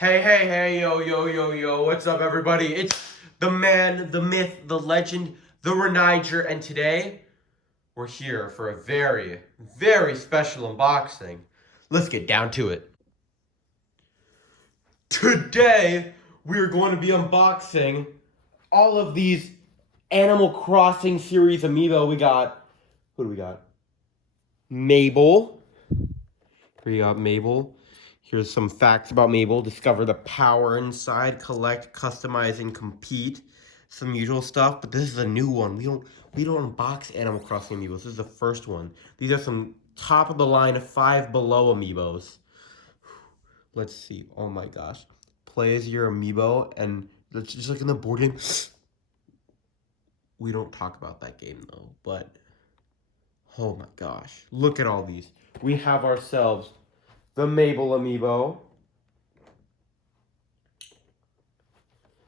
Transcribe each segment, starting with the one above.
Hey, yo, what's up, everybody? It's the man, the myth, the legend, the HYPPPPPEEEE, and today, we're here for a very, very special unboxing. Let's get down to it. Today, we are going to be unboxing all of these Animal Crossing series amiibo. Who do we got? Mabel. Here you got Mabel. Here's some facts about Mabel. Discover the power inside, collect, customize, and compete. Some usual stuff, but this is a new one. We don't unbox Animal Crossing amiibos. This is the first one. These are some top of the line 5 below amiibos. Let's see. Oh my gosh. Play as your amiibo, and let's just look in the board game. We don't talk about that game though, but oh my gosh. Look at all these. We have ourselves the Mabel amiibo,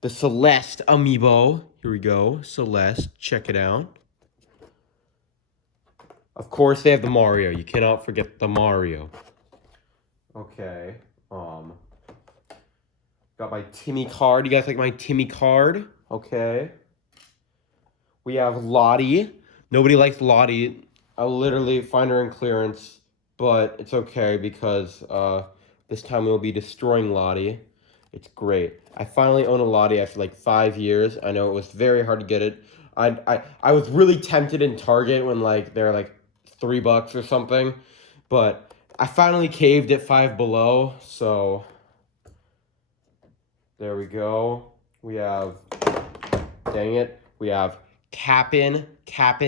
the Celeste amiibo. Here we go, Celeste. Check it out. Of course, they have the Mario. You cannot forget the Mario. Okay. Got my Timmy card. You guys like my Timmy card? Okay. We have Lottie. Nobody likes Lottie. I'll literally find her in clearance, but it's okay because this time we'll be destroying Lottie. It's great. I finally own a Lottie after like 5 years. I know it was very hard to get it. I was really tempted in Target when like they're like $3 or something, but I finally caved at Five Below. So there we go. We have, dang it, we have Cap'n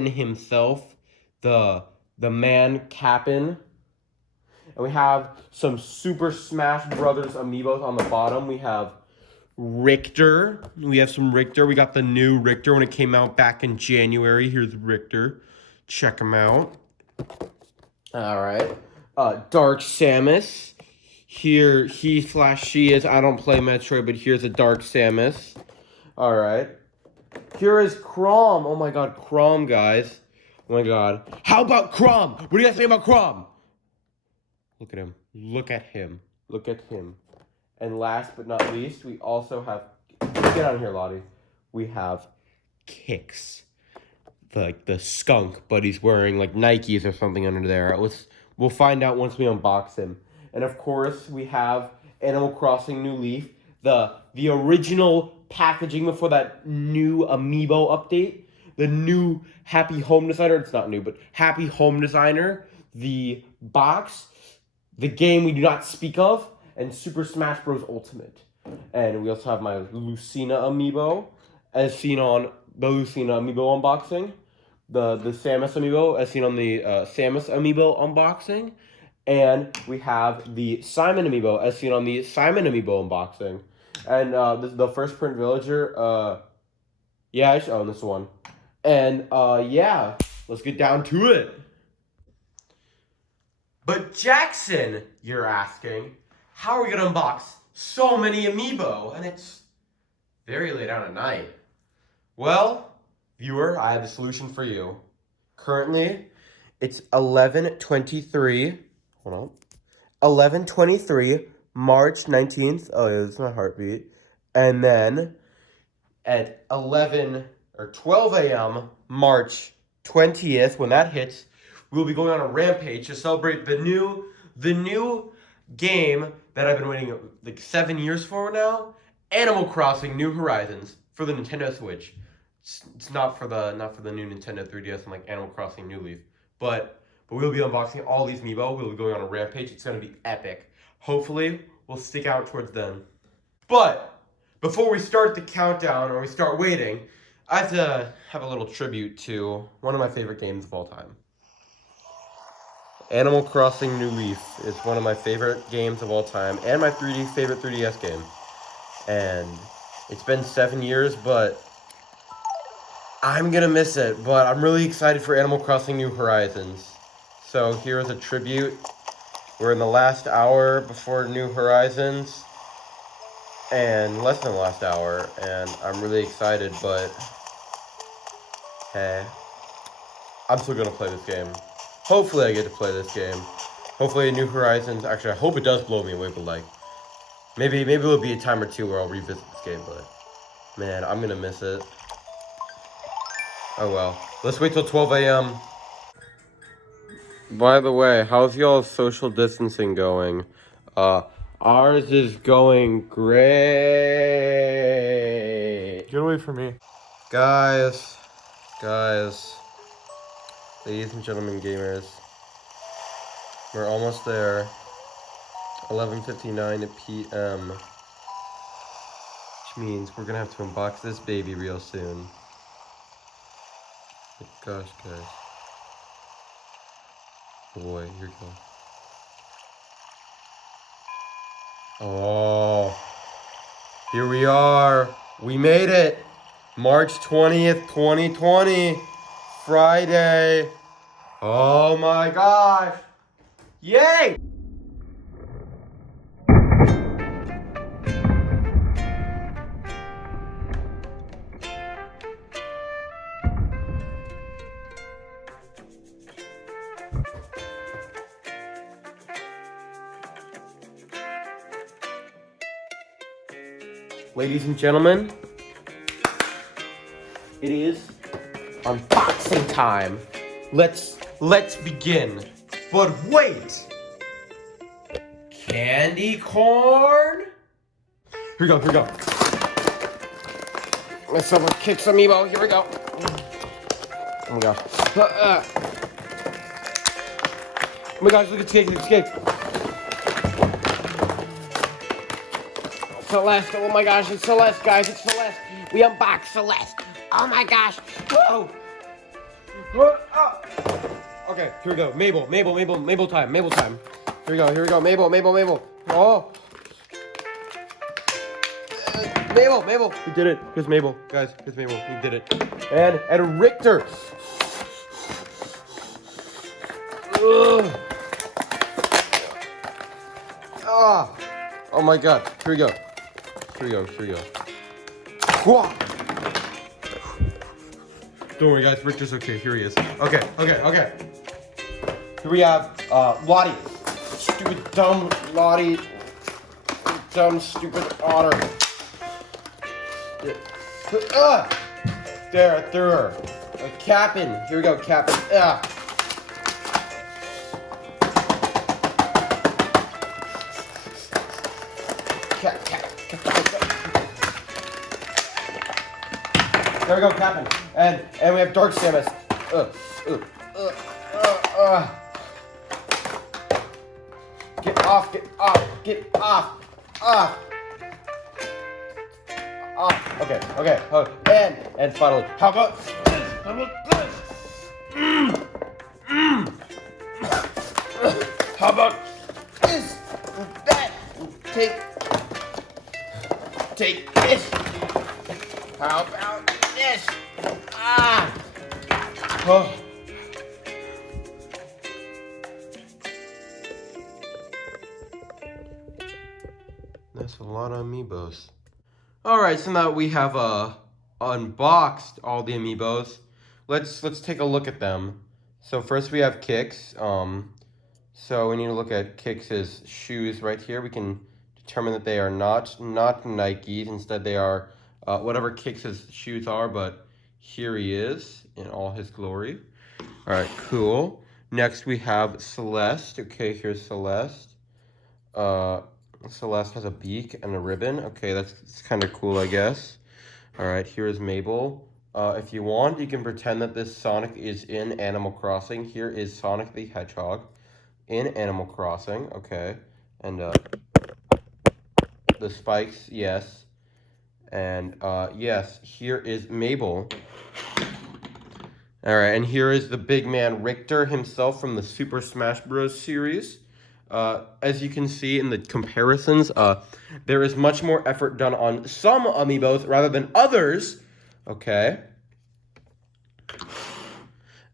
himself, the man Cap'n. And we have some Super Smash Brothers amiibos on the bottom. We have Richter. We have some Richter. We got the new Richter when it came out back in January. Here's Richter. Check him out. All right. Dark Samus. Here, he/she is. I don't play Metroid, but here's a Dark Samus. All right. Here is Chrom. Oh my god, Chrom, guys. Oh my god. How about Chrom? What do you guys think about Chrom? Look at him. Look at him. Look at him. And last but not least, we also have... Get out of here, Lottie. We have Kix. Like the skunk, but he's wearing like Nikes or something under there. We'll find out once we unbox him. And of course, we have Animal Crossing New Leaf. The original packaging before that new Amiibo update. The new Happy Home Designer. It's not new, but Happy Home Designer. The box. The game we do not speak of. And Super Smash Bros. Ultimate. And we also have my Lucina amiibo, as seen on the Lucina amiibo unboxing. The Samus amiibo, as seen on the Samus amiibo unboxing. And we have the Simon amiibo, as seen on the Simon amiibo unboxing. And this is the first print villager. Yeah, I should own this one. And yeah, let's get down to it. But Jackson, you're asking, how are we gonna unbox so many amiibo? And it's very late on at night. Well, viewer, I have a solution for you. Currently, it's 11:23. Hold on. 11:23, March 19th. Oh yeah, that's my heartbeat. And then at 11 or 12 a.m., March 20th, when that hits, we'll be going on a rampage to celebrate the new game that I've been waiting like 7 years for now. Animal Crossing New Horizons for the Nintendo Switch. It's not for the new Nintendo 3DS and like Animal Crossing New Leaf, but we'll be unboxing all these amiibo. We'll be going on a rampage. It's gonna be epic. Hopefully, we'll stick out towards then. But before we start the countdown or we start waiting, I have to have a little tribute to one of my favorite games of all time. Animal Crossing New Leaf is one of my favorite games of all time and my favorite 3DS game. And it's been 7 years, but I'm gonna miss it. But I'm really excited for Animal Crossing New Horizons. So here's a tribute. We're in the last hour before New Horizons. And less than the last hour. And I'm really excited, but hey, I'm still gonna play this game. Hopefully I get to play this game. Hopefully New Horizons, actually I hope it does blow me away, but like, Maybe it'll be a time or two where I'll revisit this game, but man, I'm gonna miss it. Oh well. Let's wait till 12 a.m. By the way, how's y'all's social distancing going? Ours is going great. Get away from me. Guys, ladies and gentlemen gamers, we're almost there. 11:59 p.m. Which means we're gonna have to unbox this baby real soon. Oh, gosh, guys. Oh boy, here we go. Oh, here we are. We made it. March 20th, 2020. Friday. Oh my gosh. Yay! Ladies and gentlemen, it is unboxing time. Let's begin. But wait! Candy corn? Here we go. Let's kick some Amiibo. Here we go. Oh my gosh. Oh my gosh, look at this cake. Celeste, oh my gosh, it's Celeste, guys, it's Celeste. We unboxed Celeste. Oh my gosh. Whoa. Okay, here we go. Mabel time. Here we go. Mabel. Oh. Mabel. We did it. Here's Mabel, guys. We did it. And Richter. Oh my god. Here we go. Whoa. Don't worry, guys. Richter's okay. Here he is. Okay. Here we have Lottie. Stupid, dumb Lottie. Dumb, stupid otter. There, I threw her. Cap'n. Here we go, Cap'n. There we go, Cap'n. And we have Dark Samus. Get off. Okay. And finally, how about this? How about this? That. Take this. How about this? Oh. That's a lot of Amiibos. Alright, so now we have unboxed all the Amiibos. Let's take a look at them. So first we have Kix. So we need to look at Kix's shoes right here. We can determine that they are not Nikes. Instead they are whatever Kix's shoes are, but here he is in all his glory. Alright, cool. Next we have Celeste. Okay, here's Celeste. Celeste has a beak and a ribbon. Okay, that's kind of cool, I guess. Alright, here is Mabel. If you want, you can pretend that this Sonic is in Animal Crossing. Here is Sonic the Hedgehog in Animal Crossing. Okay, and the spikes, yes. And yes, here is Mabel. Alright, and here is the big man Richter himself from the Super Smash Bros. Series. As you can see in the comparisons, there is much more effort done on some Amiibos rather than others. Okay.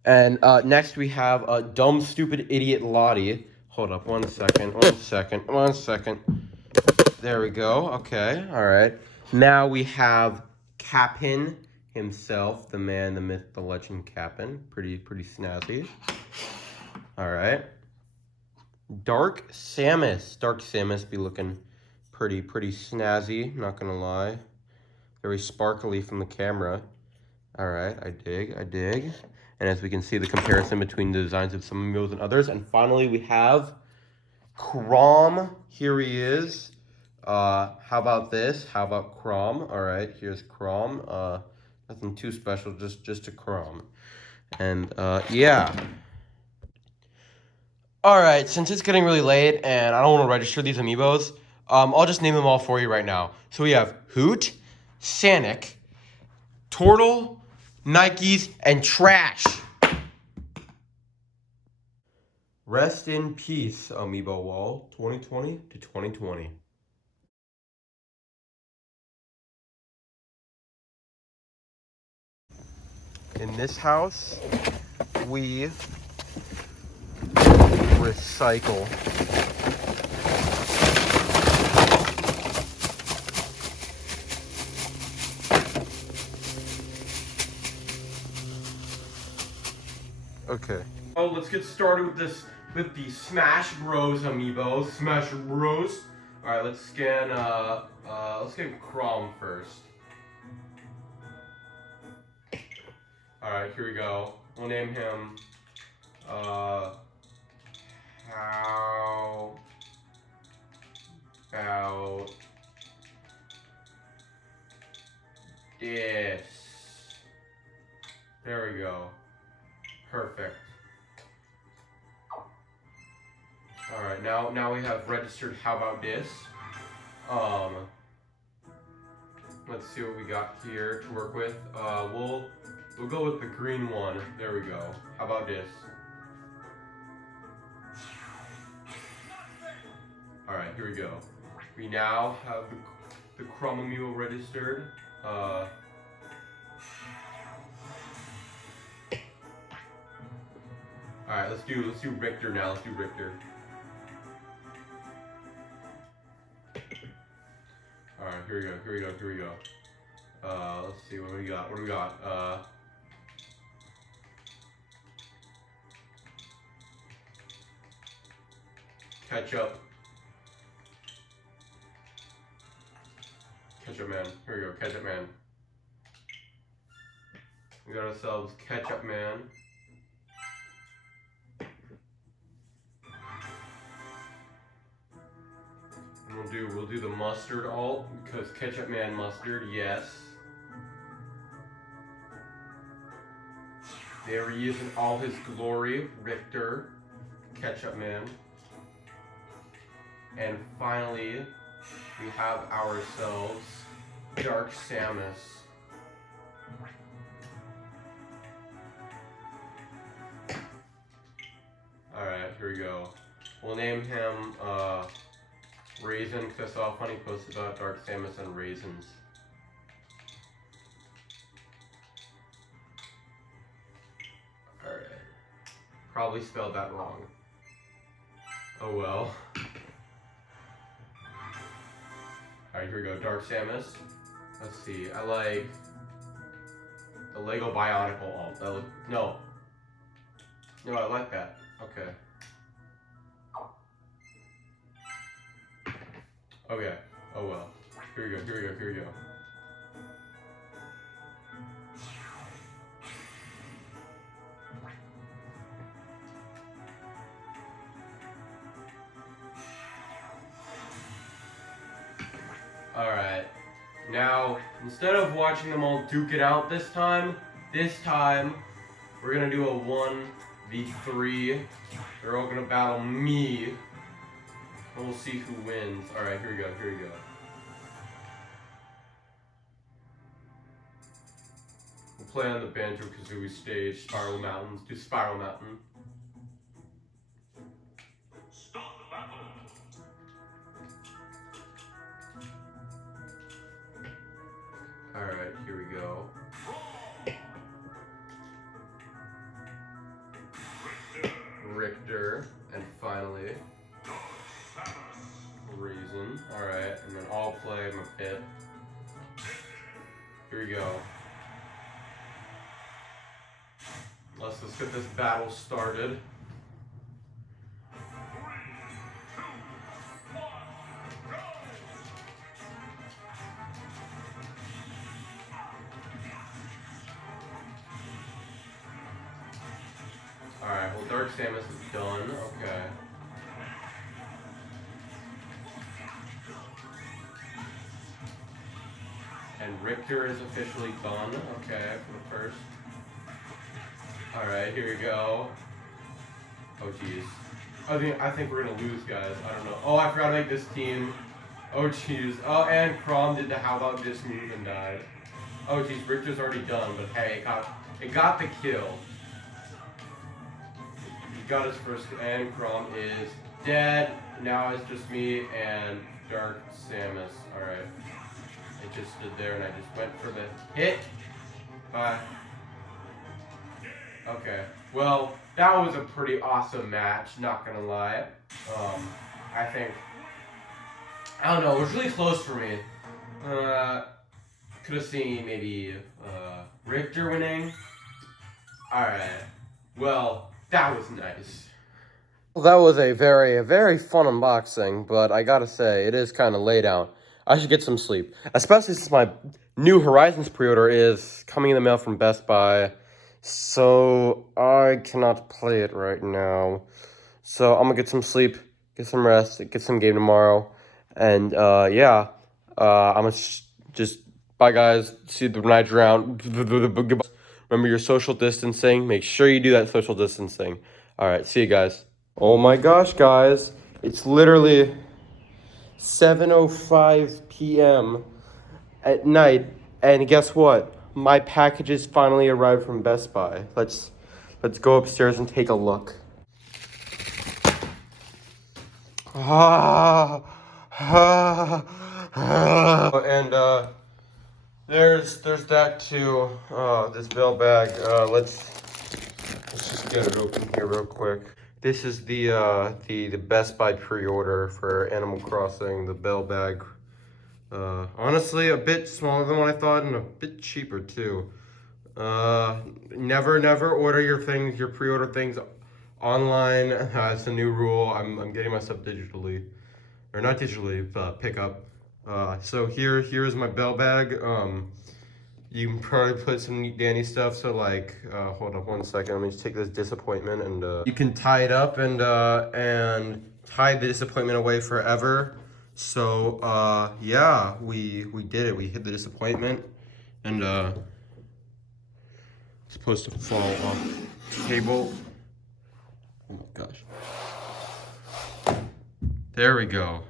And next we have a dumb, stupid, idiot Lottie. Hold up, one second. There we go. Okay, all right. Now we have Cap'n himself, the man, the myth, the legend, Cap'n. Pretty snazzy. All right. Dark Samus be looking pretty snazzy, not gonna lie. Very sparkly from the camera. All right, I dig. And as we can see, the comparison between the designs of some Amiibos and others. And finally, we have Crom. Here he is. How about this? How about Crom? All right, here's Crom. Nothing too special, just a Crom. And yeah. All right, since it's getting really late and I don't want to register these Amiibos, I'll just name them all for you right now. So we have Hoot, Sanic, Turtle, Nikes, and Trash. Rest in peace, Amiibo Wall, 2020 to 2020. In this house, we recycle. Okay. Oh, let's get started with this, with the Smash Bros Amiibo. Smash Bros. All right, let's scan. Let's get Crom first. All right, here we go. We'll name him. How about this? There we go. Perfect. All right, now we have registered how about this. Let's see what we got here to work with. We'll go with the green one. There we go. How about this? All right, here we go. We now have the Crom Amiibo registered. All right, let's do Richter now. Let's do Richter. All right, here we go. Let's see what do we got. Ketchup Man. Here we go, Ketchup Man. We got ourselves Ketchup Man. And we'll do the mustard alt because Ketchup Man mustard, yes. There he is in all his glory, Richter, Ketchup Man. And finally, we have ourselves Dark Samus. Alright, here we go. We'll name him Raisin because I saw a funny post about Dark Samus and raisins. Alright. Probably spelled that wrong. Oh well. Alright, here we go. Dark Samus. Let's see. I like the Lego Bionicle alt. No, I like that. Okay. Okay. Oh well. Here we go. Alright. Now, instead of watching them all duke it out this time, we're gonna do a 1v3. They're all gonna battle me. And we'll see who wins. Alright, here we go. We'll play on the Banjo-Kazooie stage, Spiral Mountains. Do Spiral Mountain. Stop the battle. Alright, here we go. Richter, and finally Raisin. Alright, and then I'll play my pit. Here we go. Let's get this battle started. Alright, well, Dark Samus is done. Okay. And Richter is officially done. Okay, for the first. Alright, here we go. Oh, jeez. I think we're gonna lose, guys. I don't know. Oh, I forgot to make this team. Oh, jeez. Oh, and Crom did the how about this move and died. Oh, jeez, Richter's already done, but hey, it got the kill. He got his first, and Crom is dead. Now it's just me and Dark Samus. Alright. It just stood there and I just went for the hit. Bye. Okay. Well, that was a pretty awesome match, not gonna lie. I think, I don't know, it was really close for me. Could have seen maybe Richter winning. Alright. Well, that was nice. Well, that was a very fun unboxing, but I gotta say, it is kind of lay down. I should get some sleep, especially since my new hoRIZOnS pre-order is coming in the mail from Best Buy. So I cannot play it right now. So I'm gonna get some sleep, get some rest, get some game tomorrow. And yeah, I'm gonna just bye guys. See the night round. Remember your social distancing. Make sure you do that social distancing. All right, see you guys. Oh my gosh, guys, it's literally 7:05 p.m. at night, and guess what? My packages finally arrived from Best Buy. Let's go upstairs and take a look. And there's that too. This bell bag. Let's just get it open here real quick. This is the Best Buy pre-order for Animal Crossing, the bell bag. Honestly, a bit smaller than what I thought and a bit cheaper too. Never order your pre-order things online. It's a new rule. I'm getting my stuff digitally, or not digitally, but pickup. So here is my bell bag. You can probably put some neat dandy stuff. So like, hold up one second. Let me just take this disappointment and you can tie it up and tie the disappointment away forever. So yeah, we did it. We hit the disappointment, and it's supposed to fall off the table. Oh my gosh. There we go.